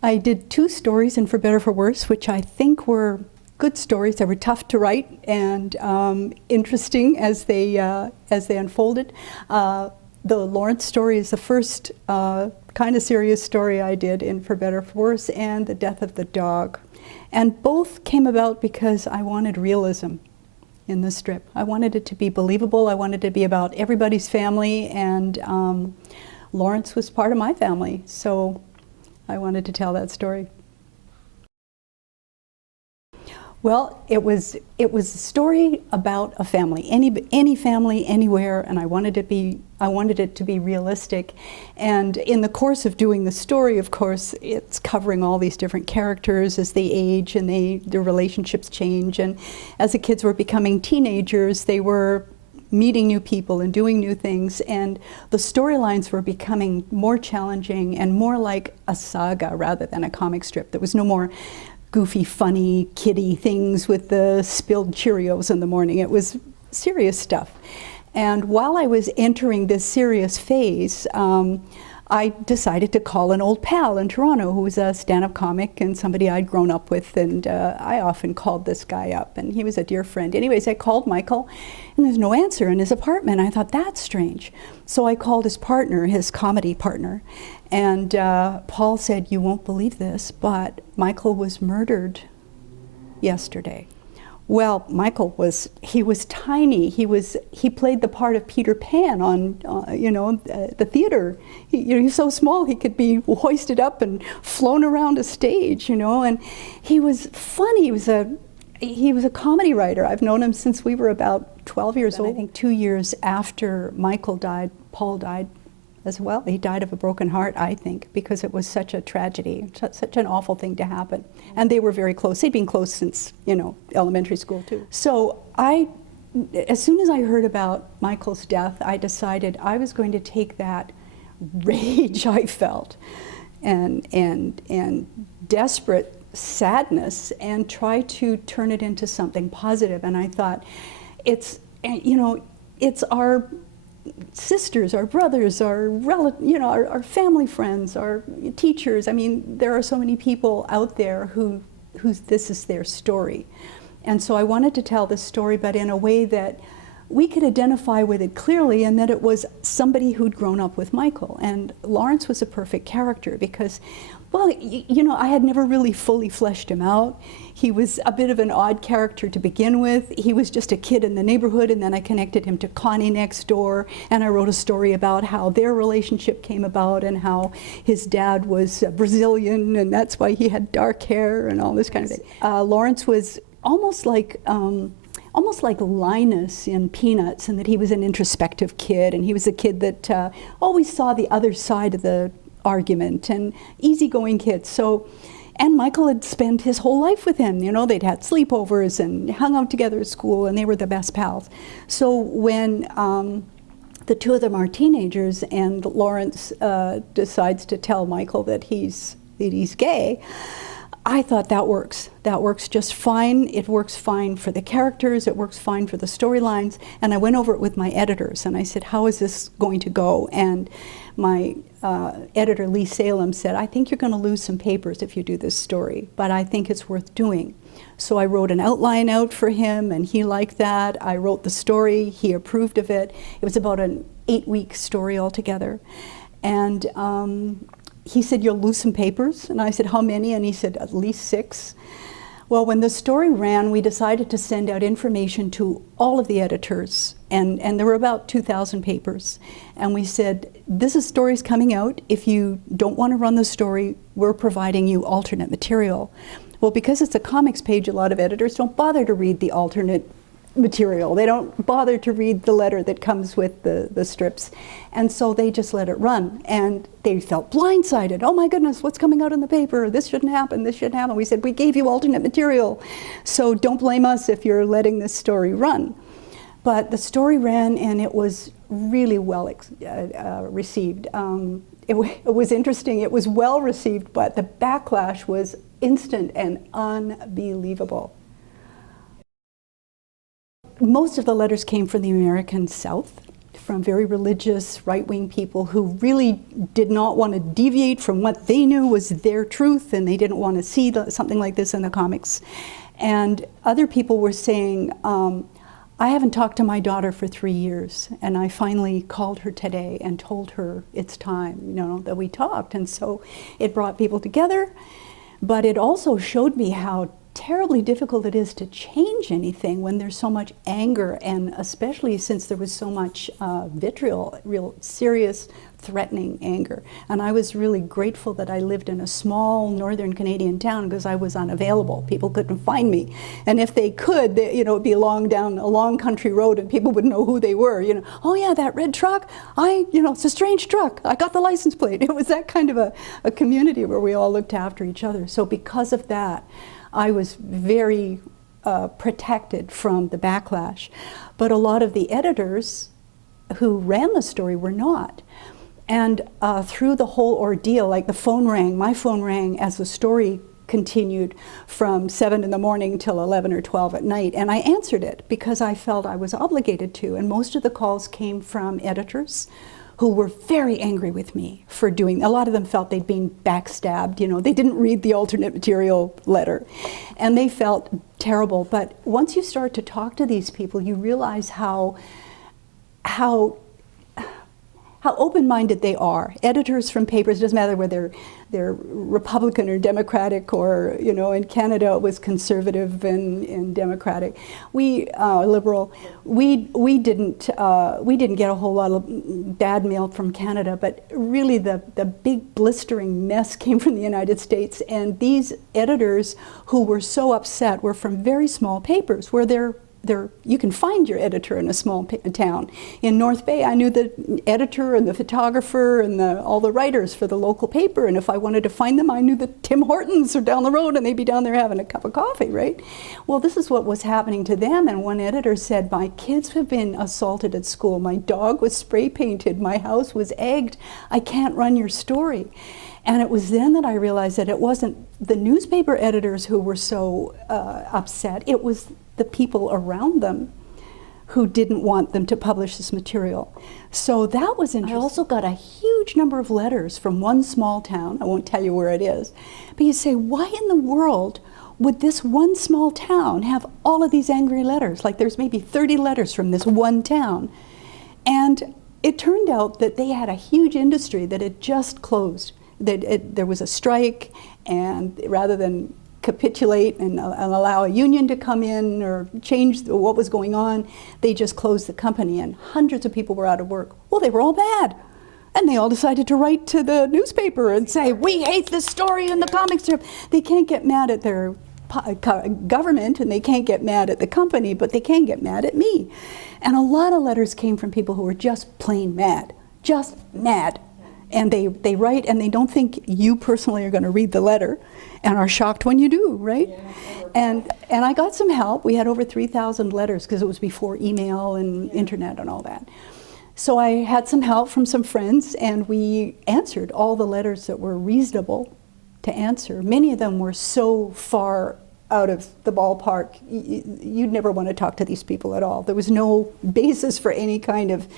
I did 2 stories in For Better For Worse, which I think were good stories. They were tough to write and interesting as they unfolded. The Lawrence story is the first kind of serious story I did in For Better For Worse, and The Death of the Dog. And both came about because I wanted realism in the strip. I wanted it to be believable. I wanted it to be about everybody's family, and Lawrence was part of my family, so I wanted to tell that story. Well, it was a story about a family, any family, anywhere, and I wanted it to be realistic. And in the course of doing the story, of course, it's covering all these different characters as they age and their relationships change. And as the kids were becoming teenagers, they were meeting new people and doing new things, and the storylines were becoming more challenging and more like a saga rather than a comic strip. There was no more goofy, funny, kiddie things with the spilled Cheerios in the morning. It was serious stuff. And while I was entering this serious phase, I decided to call an old pal in Toronto who was a stand-up comic and somebody I'd grown up with, and I often called this guy up, and he was a dear friend. Anyways, I called Michael, and there's no answer in his apartment. I thought, that's strange. So I called his partner, his comedy partner, and Paul said, you won't believe this, but Michael was murdered yesterday. Well, Michael was tiny. He played the part of Peter Pan on, the theater. He's so small he could be hoisted up and flown around a stage, and he was funny. He was a comedy writer. I've known him since we were about 12 years old. I think 2 years after Michael died, Paul died as well. He died of a broken heart, I think, because it was such a tragedy, such an awful thing to happen. And they were very close. They'd been close since, elementary school too. So as soon as I heard about Michael's death, I decided I was going to take that rage I felt and desperate sadness and try to turn it into something positive. And I thought, it's our sisters, our brothers, our family friends, our teachers. I mean, there are so many people out there who this is their story. And so I wanted to tell this story, but in a way that we could identify with it clearly, and that it was somebody who'd grown up with Michael. And Lawrence was a perfect character because, well, I had never really fully fleshed him out. He was a bit of an odd character to begin with. He was just a kid in the neighborhood, and then I connected him to Connie next door, and I wrote a story about how their relationship came about and how his dad was Brazilian, and that's why he had dark hair and all this kind of thing. Lawrence was almost like Linus in Peanuts, in that he was an introspective kid, and he was a kid that always saw the other side of the argument, and easygoing kid. So, and Michael had spent his whole life with him. They'd had sleepovers and hung out together at school, and they were the best pals. So when the two of them are teenagers, and Lawrence decides to tell Michael that he's gay, I thought that works. That works just fine. It works fine for the characters. It works fine for the storylines. And I went over it with my editors, and I said, how is this going to go? And my editor, Lee Salem, said, I think you're going to lose some papers if you do this story, but I think it's worth doing. So I wrote an outline out for him, and he liked that. I wrote the story. He approved of it. It was about an 8-week story altogether. And he said, you'll lose some papers. And I said, how many? And he said, at least 6. Well, when the story ran, we decided to send out information to all of the editors, and there were about 2,000 papers. And we said, this story's coming out. If you don't want to run the story, we're providing you alternate material. Well, because it's a comics page, a lot of editors don't bother to read the alternate material. They don't bother to read the letter that comes with the strips. And so they just let it run. And they felt blindsided. Oh my goodness, what's coming out in the paper? This shouldn't happen, this shouldn't happen. We said, we gave you alternate material. So don't blame us if you're letting this story run. But the story ran, and it was really well received. It was interesting. It was well received, but the backlash was instant and unbelievable. most of the letters came from the American South, from very religious right-wing people who really did not want to deviate from what they knew was their truth, and they didn't want to see something like this in the comics. And other people were saying, I haven't talked to my daughter for 3 years, and I finally called her today and told her it's time, you know, that we talked. And so it brought people together, but it also showed me how terribly difficult it is to change anything when there's so much anger, and especially since there was so much vitriol, real serious, threatening anger. And I was really grateful that I lived in a small northern Canadian town because I was unavailable. People couldn't find me. And if they could, you know, it'd be down a long country road and people would know who they were. You know, oh yeah, that red truck, you know, it's a strange truck. I got the license plate. It was that kind of a community where we all looked after each other. So because of that, I was very protected from the backlash. But a lot of the editors who ran the story were not. And through the whole ordeal, like the phone rang, my phone rang as the story continued from 7 in the morning till 11 or 12 at night. And I answered it because I felt I was obligated to. And most of the calls came from editors who were very angry with me for doing. A lot of them felt they'd been backstabbed. You know, they didn't read the alternate material letter, and they felt terrible. But once you start to talk to these people, you realize how open-minded they are. Editors from papers, it doesn't matter whether they're Republican or Democratic, or, you know, in Canada it was conservative and Democratic. We liberal. We didn't get a whole lot of bad mail from Canada, but really the big blistering mess came from the United States. And these editors who were so upset were from very small papers where you can find your editor in a small town. In North Bay, I knew the editor and the photographer and all the writers for the local paper, and if I wanted to find them, I knew the Tim Hortons are down the road and they'd be down there having a cup of coffee, right? Well, this is what was happening to them, and one editor said, my kids have been assaulted at school, my dog was spray painted, my house was egged, I can't run your story. And it was then that I realized that it wasn't the newspaper editors who were so upset, it was the people around them who didn't want them to publish this material. So that was interesting. I also got a huge number of letters from one small town, I won't tell you where it is, but you say, why in the world would this one small town have all of these angry letters? Like there's maybe 30 letters from this one town. And it turned out that they had a huge industry that had just closed. There was a strike, and rather than capitulate and allow a union to come in or change what was going on, they just closed the company, and hundreds of people were out of work. Well, they were all mad. And they all decided to write to the newspaper and say, we hate this story in the comic strip. They can't get mad at their government, and they can't get mad at the company, but they can get mad at me. And a lot of letters came from people who were just plain mad, just mad. And they write, and they don't think you personally are going to read the letter, and are shocked when you do, right? Yeah. And I got some help. We had over 3,000 letters because it was before email and internet and all that. So I had some help from some friends, and we answered all the letters that were reasonable to answer. Many of them were so far out of the ballpark, you'd never want to talk to these people at all. There was no basis for any kind of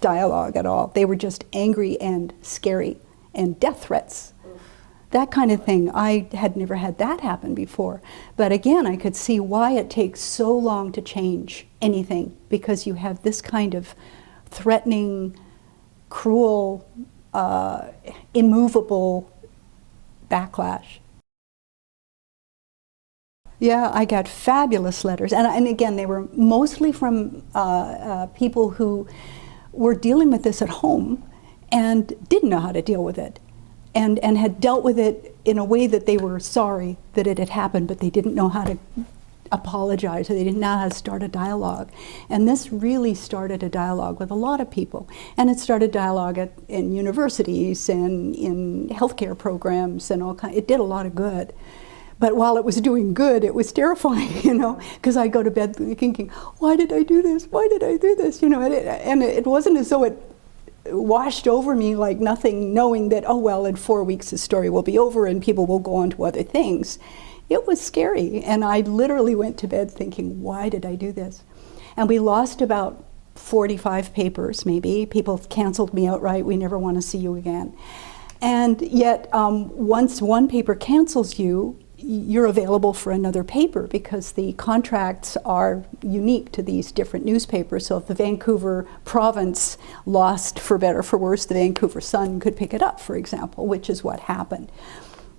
dialogue at all. They were just angry and scary and death threats. That kind of thing. I had never had that happen before. But again, I could see why it takes so long to change anything, because you have this kind of threatening, cruel, immovable backlash. Yeah, I got fabulous letters, and again, they were mostly from people who were dealing with this at home and didn't know how to deal with it, and had dealt with it in a way that they were sorry that it had happened, but they didn't know how to apologize, or they didn't know how to start a dialogue. And this really started a dialogue with a lot of people, and it started dialogue in universities and in healthcare programs and all kinds. It did a lot of good. But while it was doing good, it was terrifying, you know, because I go to bed thinking, why did I do this? Why did I do this? You know, and it wasn't as though it washed over me like nothing, knowing that, oh, well, in 4 weeks the story will be over and people will go on to other things. it was scary. And I literally went to bed thinking, why did I do this? And we lost about 45 papers, maybe. People canceled me outright. We never want to see you again. And yet, once one paper cancels you, you're available for another paper because the contracts are unique to these different newspapers. So if the Vancouver province lost, for better or for worse, the Vancouver Sun could pick it up, for example, which is what happened.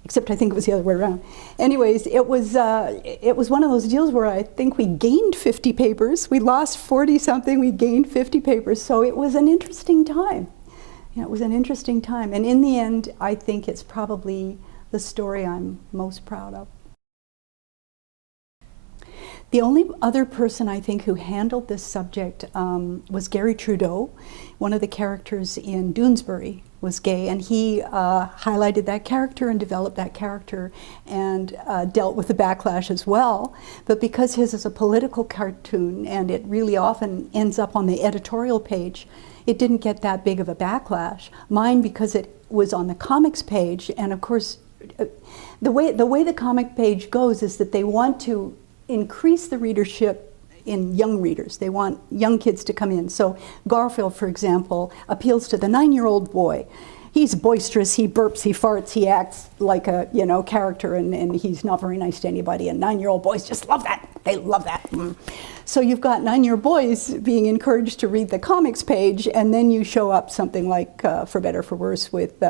Except I think it was the other way around. Anyways, it was one of those deals where I think we gained 50 papers. We lost 40-something, we gained 50 papers. So it was an interesting time. Yeah, it was an interesting time. And in the end, I think it's probably the story I'm most proud of. The only other person I think who handled this subject was Gary Trudeau. One of the characters in Doonesbury was gay, and he highlighted that character and developed that character and dealt with the backlash as well. But because his is a political cartoon and it really often ends up on the editorial page, it didn't get that big of a backlash. Mine, because it was on the comics page, and of course, the way the comic page goes is that they want to increase the readership in young readers. They want young kids to come in. So Garfield, for example, appeals to the 9-year-old boy. He's boisterous, he burps, he farts, he acts like a character, and he's not very nice to anybody. And 9-year-old boys just love that. They love that. So you've got 9-year-old boys being encouraged to read the comics page, and then you show up something like, for better or for worse, with,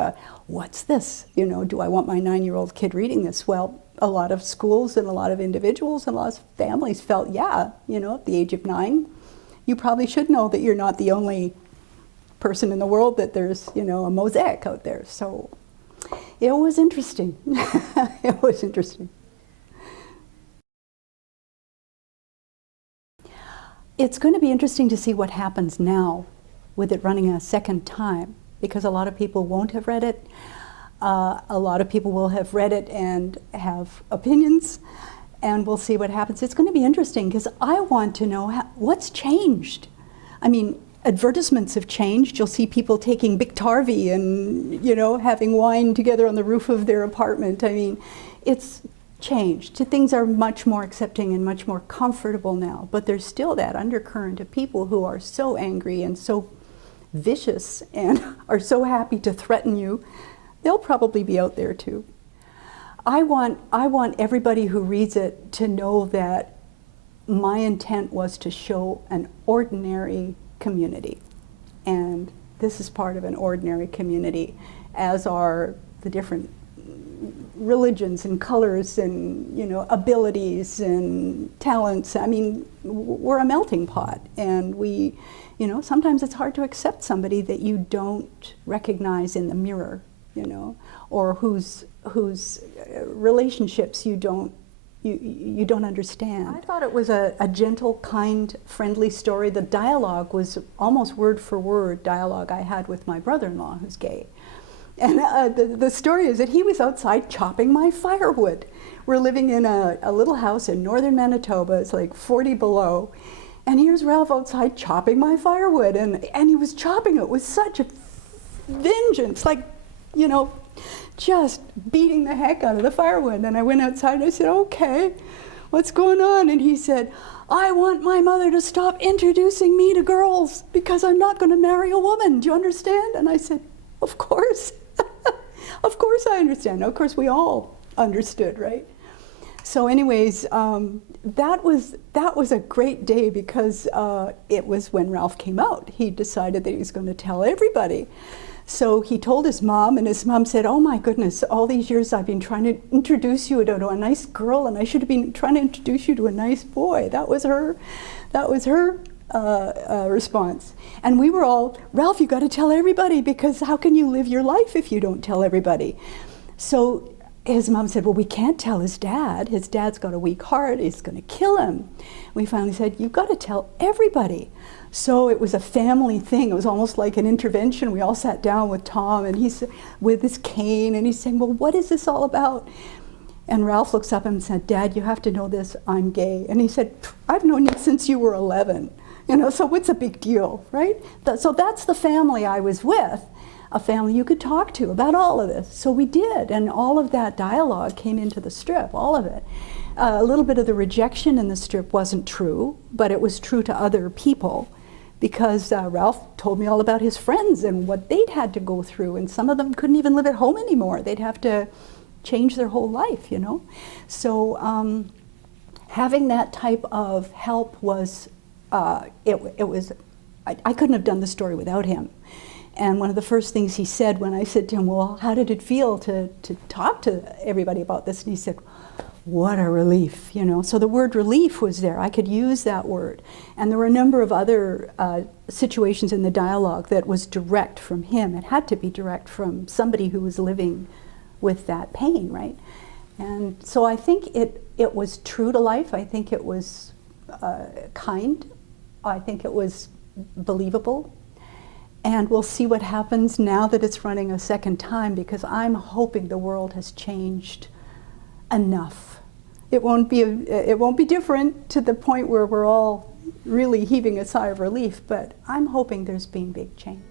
what's this? Do I want my 9-year-old kid reading this? Well, a lot of schools and a lot of individuals and a lot of families felt, yeah, at the age of 9, you probably should know that you're not the only person in the world, that there's, a mosaic out there. So it was interesting. It was interesting. It's going to be interesting to see what happens now with it running a second time, because a lot of people won't have read it. A lot of people will have read it and have opinions, and we'll see what happens. It's going to be interesting because I want to know what's changed. I mean, advertisements have changed. You'll see people taking Biktarvy and, having wine together on the roof of their apartment. I mean, it's changed. Things are much more accepting and much more comfortable now, but there's still that undercurrent of people who are so angry and so vicious and are so happy to threaten you. They'll probably be out there too. I want everybody who reads it to know that my intent was to show an ordinary community, and this is part of an ordinary community, as are the different religions and colors and abilities and talents. I mean, we're a melting pot, and we, sometimes it's hard to accept somebody that you don't recognize in the mirror, or whose relationships you don't understand. I thought it was a gentle, kind, friendly story. The dialogue was almost word for word dialogue I had with my brother-in-law, who's gay. And the story is that he was outside chopping my firewood. We're living in a little house in northern Manitoba. It's like 40 below. And here's Ralph outside chopping my firewood. And he was chopping it with such a vengeance, like, just beating the heck out of the firewood. And I went outside and I said, okay, what's going on? And he said, I want my mother to stop introducing me to girls because I'm not going to marry a woman. Do you understand? And I said, of course. Of course I understand. Of course we all understood, right? So anyways, that was a great day because it was when Ralph came out. He decided that he was going to tell everybody. So he told his mom, and his mom said, oh my goodness, all these years I've been trying to introduce you to a nice girl, and I should have been trying to introduce you to a nice boy. That was her response. And we were all, Ralph, you got to tell everybody, because how can you live your life if you don't tell everybody? So his mom said, well, we can't tell his dad. His dad's got a weak heart. He's going to kill him. We finally said, you've got to tell everybody. So it was a family thing. It was almost like an intervention. We all sat down with Tom, and he's with his cane, and he's saying, well, what is this all about? And Ralph looks up and said, Dad, you have to know this, I'm gay. And he said, I've known you since you were 11. So what's a big deal, right? So that's the family I was with. a family you could talk to about all of this. So we did, and all of that dialogue came into the strip, all of it. A little bit of the rejection in the strip wasn't true, but it was true to other people, because Ralph told me all about his friends and what they'd had to go through, and some of them couldn't even live at home anymore. They'd have to change their whole life, you know. So having that type of help was, I couldn't have done the story without him. And one of the first things he said when I said to him, well, how did it feel to talk to everybody about this? And he said, what a relief, you know. So the word relief was there. I could use that word. And there were a number of other situations in the dialogue that was direct from him. It had to be direct from somebody who was living with that pain, right? And so I think it was true to life. I think it was kind. I think it was believable. And we'll see what happens now that it's running a second time, because I'm hoping the world has changed enough. It won't be different to the point where we're all really heaving a sigh of relief, but I'm hoping there's been big change.